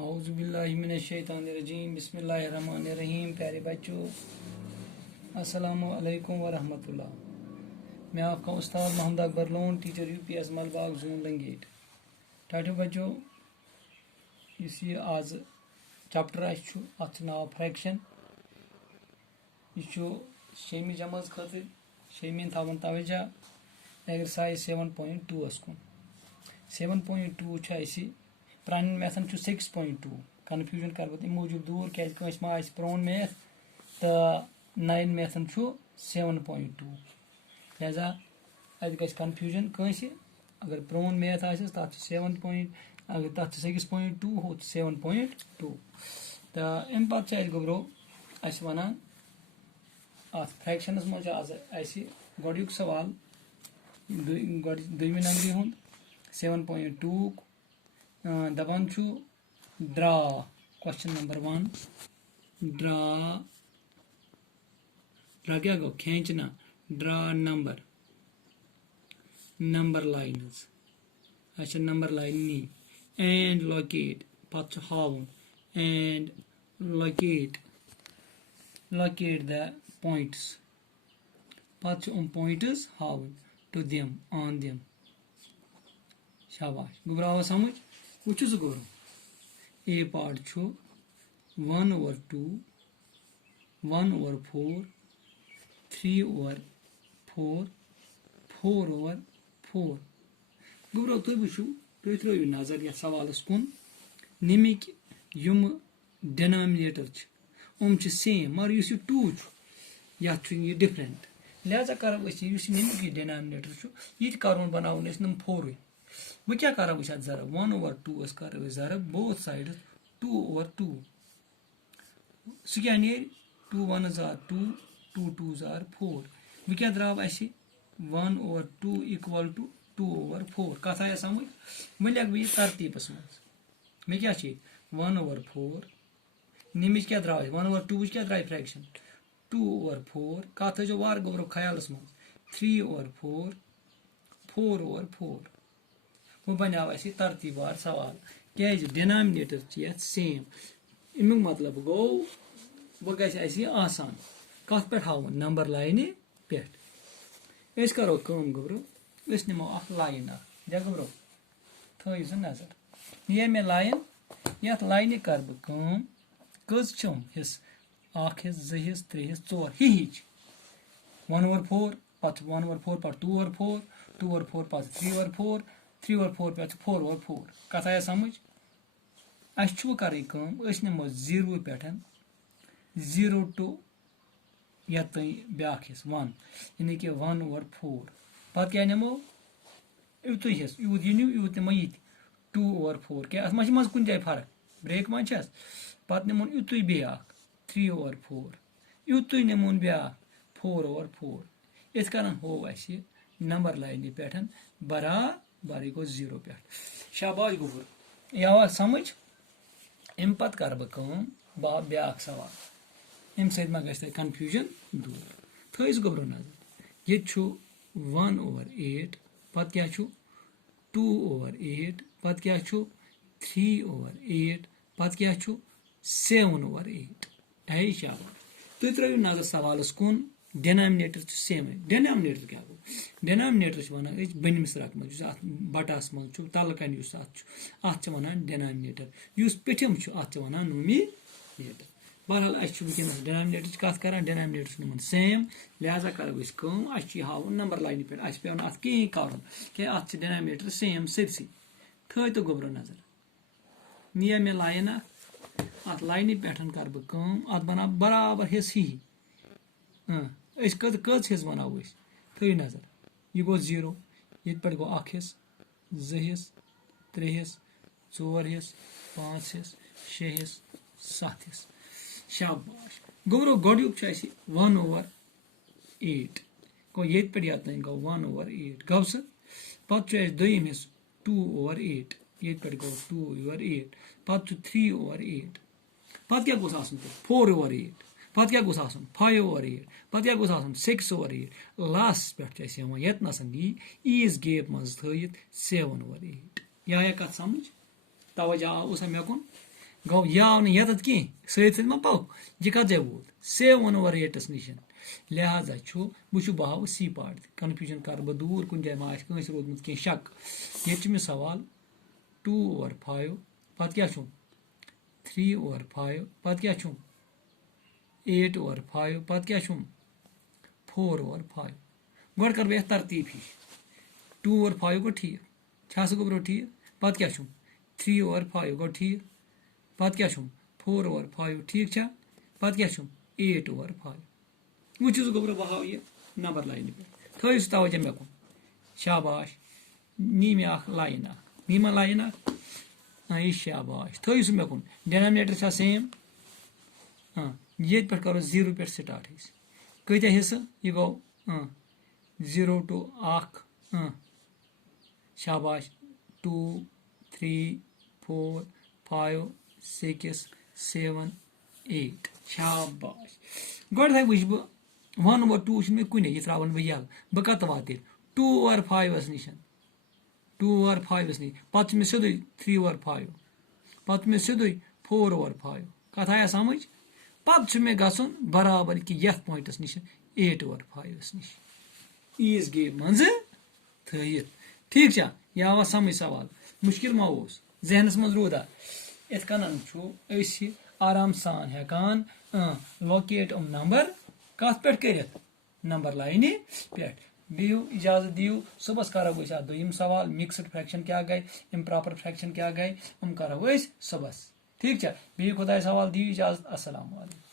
औज़ुबिल्लाहिमिनश्शैतानिर्रजीम बिस्मिल्लाहिर्रहमानिर्रहीम। प्यारे बच्चों, अस्सलामु अलैकुम व रहमतुल्लाह। मैं आपका उस्ताद Mohammad Akbar Lone, teacher UPS Malbagh zone Langate. ठाठो बच्चों, ये आज चैप्टर अत नाव फ्रैक्शन। यह शेमी जमात खतर शेमीन थवन तवजा एक्सरसाइज 7.2 कुन। 7.2 प्रान मैथन 6.2। कन्फ्यूजन कर बह मूजूब दूर क्या प्रोन मैथ तो नयन मैथन 7.2। लिहाजा अत ग कन्फ्यूजन कंस अगर प्रोन मैथ तथ 7 अगर तथ 6.2 हो 7.2। तो अम पे गोब्रो वन फ्रैक्शनस मज आज गोयुक सवाल दुमी नंबरी हूँ 7.2 दपान ड्रा। क्वेश्चन नंबर 1 ड्रा क्या गो खींचना। Draw number lines. अच्छा नंबर लाइन नी एंड लोकेट पत हावन एंड लोकेट द पॉइंट्स पत पॉइंट्स हावन टू देम ऑन देम। शाबाश गुब्राव समझ वो गोर ए पार्ट 1/2 1/4 3/4 4/4। गुब्रो तुम वो तुम त्रो नजर ये सवालस कुन नमिक यम डिनोमिनेटर उम सेम मगर यह 2 ये डिफरेंट। लिहाजा करो नमिक डिनोमिनेटर यह करोन बनावन नम 4 वह क्या करो जरब 1/2 करो जरब बोथ साइड 2/2 सह क्या नीर 2 1s are 2 2 2s are 4। वह क्या द्राव 1/2 = 2/4। कथ आया समझ। वह लिख बह तरतीबस मज मे क्या 1/4 नमिच क्या द्राव 1/2 क्या द्राय फ्रैक्शन 2/4 कथ थो वार गोब्रो ख्यालस मज 3/4 4/4। वह बनाव तरतीबार सवाल क्या डिनोमिनेटर ये सेम। अमुक मतलब गो वह ग आसान कत पे हावन नंबर लाइन पे। करो कम गोब्रो नमो लाइन क्या गोब्रो थो नजर ये मे लाइन ये लाइन कर बह कज हिस्स 1 हिस्स 2 हिस्स 3 हिस्स 4 हिच 1/4 पत 1/4 पत 2/4 2/4 पत 3/4 3/4 पे 4/4। कथ आया समझ। अच्छ कर नमो 0 पे 0 to ये ब्या हिस्स 1 यानी कि 1/4 पत क्या नमो युत हिस्स यूत यू यूत नमो ये 2/4 क्या अत मज कुन जाए फर्क ब्रेक मज पत नमोन युत ब्या 3/4 युत नमोन ब्या 4/4। इत कन हो नंबर लाइन पे बराबर गो 0 पे। शाबाश गुफर यह समझ। अम पत कर बह ब्या सवाल अम मा ग कन्फ्यूजन दूर थस गोब्रो नजर ये 1/8 पत क्या 2/8 पत क्या 3/8 पत क्या 7/8 है। शाबाश तुम त्रो नजर सवालस कुन डिनोमिनेटर सेम। डिनोमिनेटर क्या गो डिनोमिनेटर वन बनमिस रकम बटस मज तल कन अत वन डिनोमिनेटर पिठम अत वन नोमिनेटर। बहरहाल वनस डिनोमिनेटर कत कर डिनोमिनेटर सेम। लिहाजा करो हावन नंबर लाइन पे पे अत कहीं कर क्या अत डिनोमिनेटर सेम सरसी थो तो गोब्रो नजर नी मे लाइन अत लाइन पे कर बह अत बना बराबर हिस्स ही कज हिस्स बनाओ थो नजर यह गो 0 ये पे गो 1 हिस्स 2 हिस्स 3 हिस्स 4 हिस्स 5 हिस्स 6 हिस्स 7 हिस्स। शाबाश गोब्रो गोयुक 1/8 गो ये पे ये गो 1/8 गव स पत दोम हिस्स 2/8 ये पे गो 2/8 पत 3/8 पत क्या गोस 4/8 पत क्या गोस 5/8 पत क्या गोस 6/8 लास्ट पे ये ईज गेप मज थ 7/8। यह कत समझ तवजा आव मे कुन गो यह आव नत कह सत मा पौ यह कत जाए वोत 7/8 निश लिहाजा बह बहाव सी पार्ट कन्फ्यूजन कर बह दूर कुन जाए मा कंस रोदमुत कह शक ये सवाल 2/5 पत क्या 3/5 पत क्या 8/5 पत क्या 4/5 गोड कर बह तरतीब हिश 2/5 गो ठीक छा गो ब्रो ठीक पत क्या 3/5 गो ठीक पत क्या 4/5 ठीक छा पत क्या 8/5 वो गो ब्रो बहाव ये नंबर लाइन पे थो तवज्जो मे कुन शाबाश नी मे लाइन नी मा लाइन यह शाबाश थो मे कुन डिनोमिनेटर सेम ये पे करो 0 पे स्टार्ट कत हिस्स यह गो 0 to 1 शाबाश 2 3 4 5 6 7 8 शाबाश गोड थे वुच बह 1/2 मे कुन यह त्रावन बह यल बह कत वात 2/5 निश 2/5 निश पत मे सीधे 3/5 पत मे सीधे 4/5 कत आया समझ पत मे गसन बराबर कि यथ पॉइंटस निश 8/5 निश ईज गे मज थ ठीक छा यह आवा समझ सवाल मुश्किल मा जहनस मज रूदा इत कन आराम सान हेकान लोकेट नंबर कत पे कर नंबर लाइन पे दियो इजाजत दियो सुबह करो दोम सवाल मिक्सड फ्रैक्शन क्या गए इम्प्रॉपर फ्रैक्शन क्या गए करो सुबह ठीक है बी खुदा सवाल दियो इजाजत अस्सलाम वालेकुम।